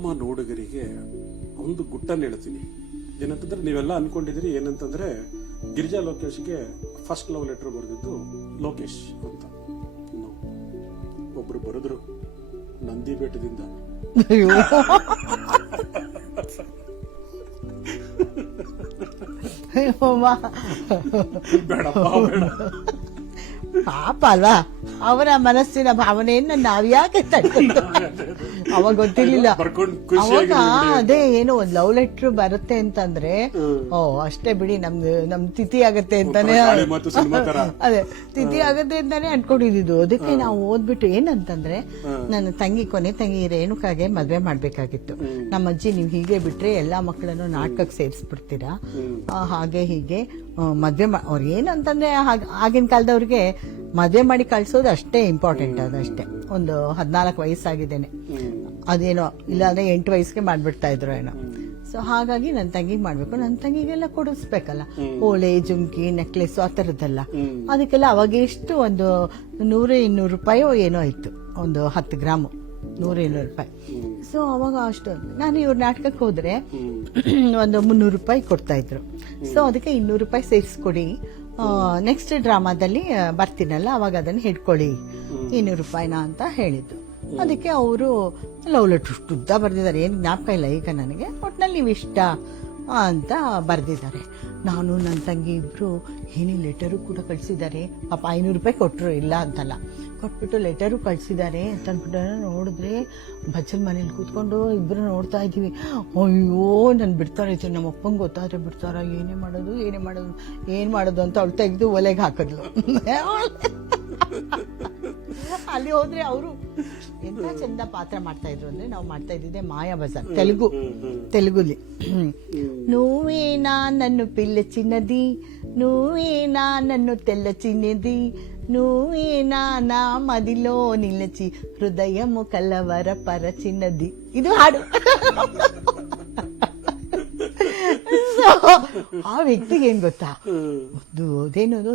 ನಮ್ಮ ನೋಡುಗರಿಗೆ ಒಂದು ಗುಟ್ಟನ್ನು ಹೇಳ್ತೀನಿ. ಏನಂತಂದ್ರೆ ನೀವೆಲ್ಲ ಅನ್ಕೊಂಡಿದ್ದೀರಿ ಏನಂತಂದ್ರೆ ಗಿರಿಜಾ ಲೋಕೇಶ್ಗೆ ಫಸ್ಟ್ ಲವ್ ಲೆಟರ್ ಬರೆದಿದ್ದು ಲೋಕೇಶ್ ಅಂತ. ಒಬ್ರು ಬರೆದ್ರು ನಂದಿ ಬೆಟ್ಟದಿಂದ. ಬೇಡಪ್ಪ ಬೇಡ, ಪಾಪ ಅಲ್ವಾ, ಅವರ ಮನಸ್ಸಿನ ಭಾವನೆಯನ್ನ ನಾವ್ ಯಾಕೆ ತಡ್ಕೊಂಡು. ಅವಾಗ ಗೊತ್ತಿರ್ಲಿಲ್ಲ. ಅವಾಗ ಅದೇ ಏನೋ ಒಂದ್ ಲವ್ ಲೆಟರ್ ಬರುತ್ತೆ ಅಂತಂದ್ರೆ ಅಷ್ಟೇ ಬಿಡಿ, ನಮ್ ತಿಥಿ ಆಗತ್ತೆ ಅಂತಾನೆ, ಅದೇ ತಿಥಿ ಆಗತ್ತೆ ಅಂತಾನೆ ಅನ್ಕೊಂಡಿದ್ದು. ಅದಕ್ಕೆ ನಾವು ಓದ್ಬಿಟ್ಟು ಏನಂತಂದ್ರೆ, ನನ್ನ ಕೊನೆ ತಂಗಿ ರೇಣುಕಾಗೆ ಮದ್ವೆ ಮಾಡ್ಬೇಕಾಗಿತ್ತು. ನಮ್ಮ ಅಜ್ಜಿ ನೀವ್ ಹೀಗೆ ಬಿಟ್ರೆ ಎಲ್ಲಾ ಮಕ್ಕಳನ್ನು ನಾಟಕಕ್ಕೆ ಸೇರಿಸ್ಬಿಡ್ತೀರಾ, ಹಾಗೆ ಹೀಗೆ ಮದ್ವೆ ಅವ್ರ ಏನಂತಂದ್ರೆ ಆಗಿನ ಕಾಲದವ್ರಿಗೆ ಮದ್ವೆ ಮಾಡಿ ಕಳ್ಸೋದು ಅಷ್ಟೇ ಇಂಪಾರ್ಟೆಂಟ್. ಅದಷ್ಟೇ. ಒಂದು 14 ವಯಸ್ಸಾಗಿದ್ದೇನೆ, ಅದೇನೋ ಇಲ್ಲಾಂದ್ರೆ 8 ವಯಸ್ಸಿಗೆ ಮಾಡ್ಬಿಡ್ತಾ ಇದ್ರು ಏನೋ. ಸೊ ಹಾಗಾಗಿ ನನ್ನ ತಂಗಿಗೆ ಮಾಡ್ಬೇಕು, ನನ್ನ ತಂಗಿಗೆಲ್ಲ ಕೊಡಿಸ್ಬೇಕಲ್ಲ, ಓಲೆ, ಜುಮ್ಕಿ, ನೆಕ್ಲೆಸ್ ಆ ತರದ್ದೆಲ್ಲ. ಅದಕ್ಕೆಲ್ಲ ಅವಾಗ ಎಷ್ಟು ಒಂದು 100-200 ರೂಪಾಯಿ ಏನೋ ಇತ್ತು, ಒಂದು 10 ಗ್ರಾಮು 100-200 ರೂಪಾಯಿ. ಸೊ ಅವಾಗ ಅಷ್ಟು ನಾನು ಇವ್ರ ನಾಟಕಕ್ಕೆ ಹೋದ್ರೆ ಒಂದು 300 ರೂಪಾಯಿ ಕೊಡ್ತಾ ಇದ್ರು. ಸೊ ಅದಕ್ಕೆ 200 ರೂಪಾಯಿ ಸೇರಿಸ್ಕೊಡಿ, ನೆಕ್ಸ್ಟ್ ಡ್ರಾಮಾದಲ್ಲಿ ಬರ್ತೀನಲ್ಲ ಅವಾಗ ಅದನ್ನ ಹಿಡ್ಕೊಳ್ಳಿ 200 ರೂಪಾಯಿನ ಅಂತ ಹೇಳಿದ್ದು. ಅದಕ್ಕೆ ಅವರು ಲವ್ ಲೆಟರ್ ಉದ್ದ ಬರ್ದಿದ್ದಾರೆ, ಏನ್ ಜ್ಞಾಪಕ ಇಲ್ಲ ಈಗ ನನಗೆ, ಒಟ್ನಲ್ಲಿ ನೀವು ಇಷ್ಟ ಅಂತ ಬರ್ದಿದ್ದಾರೆ. ನಾನು ನನ್ನ ತಂಗಿ ಇಬ್ರು ಏನೇ ಲೆಟರು ಕೂಡ ಕಳ್ಸಿದ್ದಾರೆ. ಪಾಪ 500 ರೂಪಾಯಿ ಕೊಟ್ರು, ಇಲ್ಲ ಅಂತಲ್ಲ, ಕೊಟ್ಬಿಟ್ಟು ಲೆಟರು ಕಳ್ಸಿದ್ದಾರೆ ಅಂತ ಅನ್ಬಿಟ್ಟು ನೋಡಿದ್ರೆ ಬಚ್ಚಲ್ ಮನೇಲಿ ಕೂತ್ಕೊಂಡು ಇಬ್ರು ನೋಡ್ತಾ ಇದೀವಿ. ಅಯ್ಯೋ ನನ್ ಬಿಡ್ತಾರೆ, ನಮ್ಮ ಅಪ್ಪಂಗೆ ಗೊತ್ತಾದ್ರೆ ಬಿಡ್ತಾರ, ಏನ್ ಮಾಡೋದು ಅಂತ ಅವಳು ತೆಗೆದು ಒಲೆಗೆ ಹಾಕಿದ್ಲು. ಅಲ್ಲಿ ಹೋದ್ರೆ ಅವರು ಎಂತ ಚಂದ ಪಾತ್ರ ಮಾಡ್ತಾ ಇದ್ರು ಅಂದ್ರೆ, ನಾವು ಮಾಡ್ತಾ ಇದ್ದಿದ್ದೆ ಮಾಯಾ ಬಜಾರ್, ತೆಲುಗುಲಿ. నువ్వేనా నన్ను పిల్ల చిన్నది, నువ్వేనా నన్ను తెల్ల చిన్నది, నువ్వేనా నా మదిలో నిలచి హృదయము కలవరపరచినది. ಇದು ಹಾಡು. ಆ ವ್ಯಕ್ತಿಗೆ ಏನ್ ಗೊತ್ತಾ, ಒಂದು ಅದೇನದು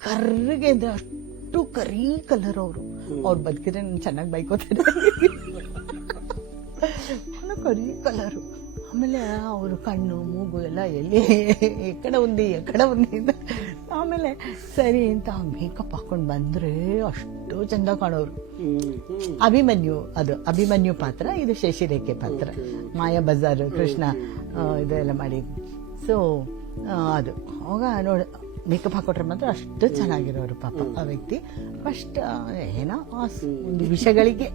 ಕರ್ರಿಗೆ ಅಂದ್ರೆ ಅಷ್ಟು ಕರಿ ಕಲರ್ ಅವರು. ಅವ್ರು ಬದುಕಿದ್ರೆ ನಾನು ಚೆನ್ನಾಗಿ ಬೈಕೋತಾರೆ. ಕರಿ ಕಲರು. ಆಮೇಲೆ ಅವರು ಕಣ್ಣು ಮೂಗು ಎಲ್ಲ ಎಲ್ಲಿ ಎಕಡೆ ಉಂದಿ ಆಮೇಲೆ ಸರಿ ಅಂತ ಮೇಕಪ್ ಹಾಕೊಂಡ್ ಬಂದ್ರೆ ಅಷ್ಟು ಚಂದ ಕಾಣೋರು. ಅಭಿಮನ್ಯು ಪಾತ್ರ, ಇದು ಶಶಿರೇಖೆ ಪಾತ್ರ. ಮಾಯಾ ಬಜಾರ್ ಕೃಷ್ಣ ಇದೆಲ್ಲ ಮಾಡಿ. ಸೊ ಅದು ಅವಾಗ ನೋಡ ಮೇಕಪ್ ಹಾಕೊಟ್ರೆ ಮಾತ್ರ ಅಷ್ಟು ಚೆನ್ನಾಗಿರೋರು ಪಾಪ ಆ ವ್ಯಕ್ತಿ. ಫಸ್ಟ್ ಏನೋ ಒಂದು ವಿಷಯಗಳಿಗೆ